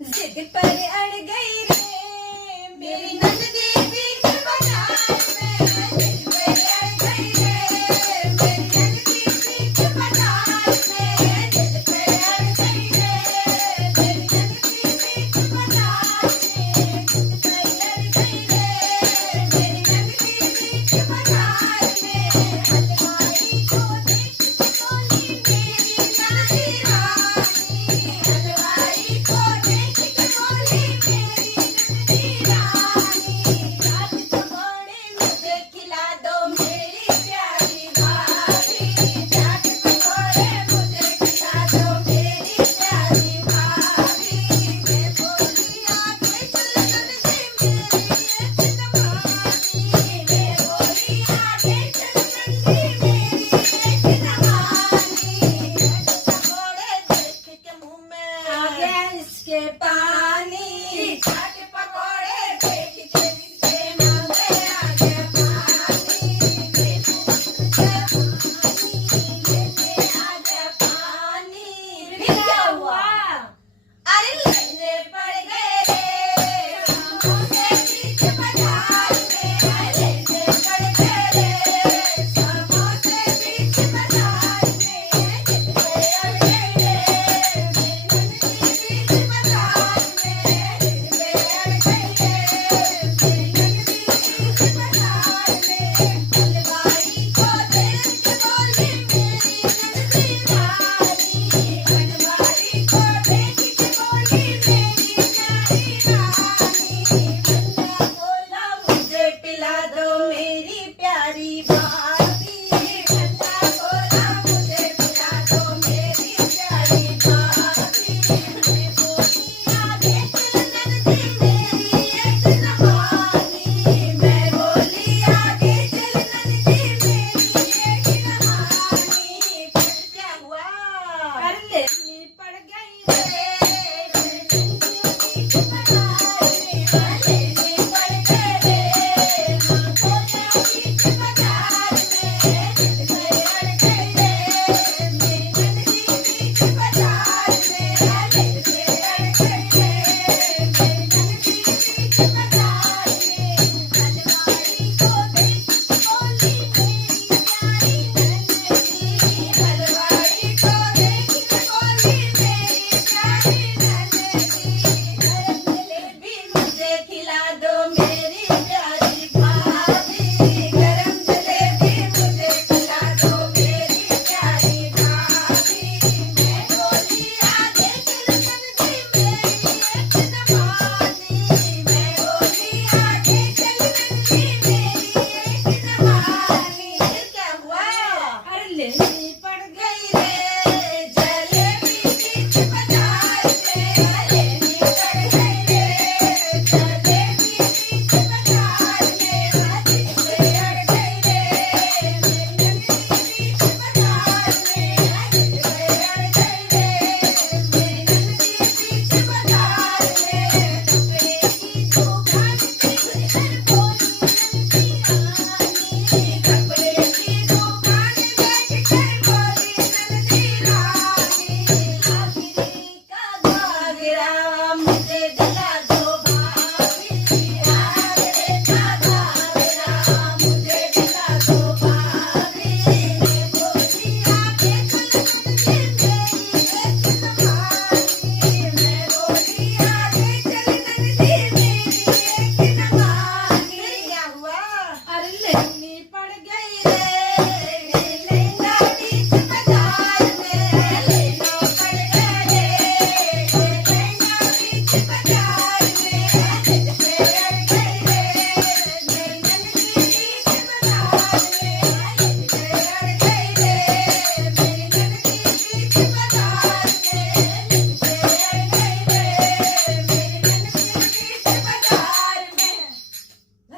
जिद पर अड़ गई रे मेरी नंदी बीच बाजार में, जिद पर अड़ गई रे मेरी नंदी बीच बाजार में, जिद पर अड़ गई रे मेरी नंदी बीच बाजार में, जिद पर अड़ गई रे मेरी नंदी बीच बाजार में। हलवाई को देख के बोली मेरी नंदी रानी, हलवाई को देख के बोली मेरी नंदी रानी, रात पकौड़े मुझे खिला दो मेरी प्यारी भाभी, रात पकौड़े मुझे खिला दो मेरी प्यारी भाभी। मैं बोली आके चल नंदी मेरी एक नवानी, मैं बोली आके चल नंदी मेरी एक नवानी। पकौड़े देख के मुंह में आ गया इसके पानी।